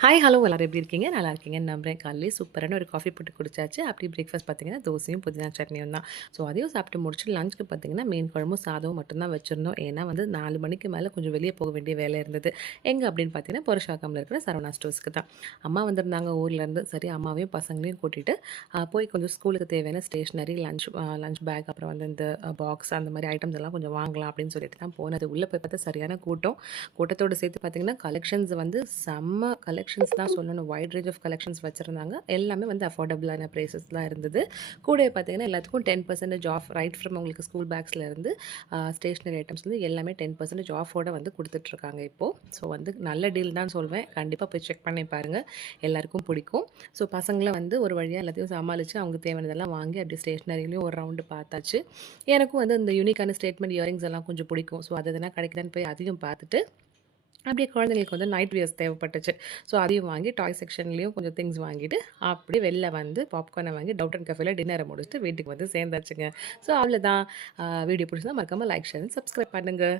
Hi hello எல்லாரும் எப்படி இருக்கீங்க? நல்லா இருக்கீங்கன்னு நம்புறேன். காலையில் சூப்பரான ஒரு காஃபி போட்டு குடிச்சாச்சு. அப்படி பிரேக்ஃபாஸ்ட் பார்த்தீங்கன்னா தோசையும் புதினா சட்னியும் தான். ஸோ அதையும் சாப்பிட்டு முடிச்சு லஞ்சுக்கு பார்த்தீங்கன்னா மீன் குழம்பும் சாதமும் மட்டும்தான் வச்சுருந்தோம். ஏன்னா வந்து நாலு மணிக்கு மேலே கொஞ்சம் வெளியே போக வேண்டிய வேலை இருந்தது. எங்கே அப்படின்னு பார்த்தீங்கன்னா புருஷாக்கமில் இருக்கிற சரவணா ஸ்டோர்ஸ்க்கு தான். அம்மா வந்திருந்தாங்க ஊர்லேருந்து சரி அம்மாவையும் பசங்களையும் கூட்டிகிட்டு போய் கொஞ்சம் ஸ்கூலுக்கு தேவையான ஸ்டேஷ்னரி லஞ்ச் லஞ்ச் பேக் அப்புறம் வந்து இந்த பாக்ஸ் அந்த மாதிரி ஐட்டம்ஸ் எல்லாம் கொஞ்சம் வாங்கலாம் அப்படின்னு சொல்லிட்டு தான் போனது. உள்ளே போய் பார்த்தா சரியான கூட்டம். கூட்டத்தோடு சேர்த்து பார்த்தீங்கன்னா கலெக்ஷன்ஸ் வந்து செம்ம கலெக்ஷன்ஸ் தான் சொல்லணும். வைட் ரேஞ்ச் ஆஃப் கலெக்ஷன்ஸ் வச்சுருந்தாங்க. எல்லாமே வந்து அஃபோர்டபுளான ப்ரைஸஸ் தான் இருந்தது. கூட பார்த்தீங்கன்னா எல்லாத்துக்கும் ten percentage off right from உங்களுக்கு ஸ்கூல் பேக்ஸ்லேருந்து ஸ்டேஷ்னரி ஐட்டம்ஸ் வந்து எல்லாமே டென் பர்சன்டேஜ் ஆஃபோட வந்து கொடுத்துட்ருக்காங்க இப்போது ஸோ வந்து நல்ல டீல் தான் சொல்வேன். கண்டிப்பாக போய் செக் பண்ணி பாருங்கள் எல்லாருக்கும் பிடிக்கும். ஸோ பசங்களை வந்து ஒரு வழியாக எல்லாத்தையும் சமாளித்து அவங்க தேவையானதெல்லாம் வாங்கி அப்படி ஸ்டேஷ்னரிலையும் ஒரு ரவுண்டு பார்த்தாச்சு. எனக்கும் வந்து இந்த யூனிக்கான ஸ்டேட்மெண்ட் இயரிங்ஸ் எல்லாம் கொஞ்சம் பிடிக்கும். ஸோ அது எதனா கிடைக்குதான்னு போய் அதையும் பார்த்துட்டு அப்படியே குழந்தைங்களுக்கு வந்து நைட் வியர்ஸ் தேவைப்பட்டுச்சு. ஸோ அதையும் வாங்கி டாய் செக்ஷன்லேயும் கொஞ்சம் திங்ஸ் வாங்கிட்டு அப்படியே வெளில வந்து பாப்கார்னை வாங்கி டவுட் அண்ட் கஃபேல டின்னரை முடிச்சுட்டு வீட்டுக்கு வந்து சேர்ந்தாச்சுங்க. ஸோ அவ்வளோதான் வீடியோ பிடிச்சா மறக்காமல் லைக் ஷேர் சப்ஸ்கிரைப் பண்ணுங்கள்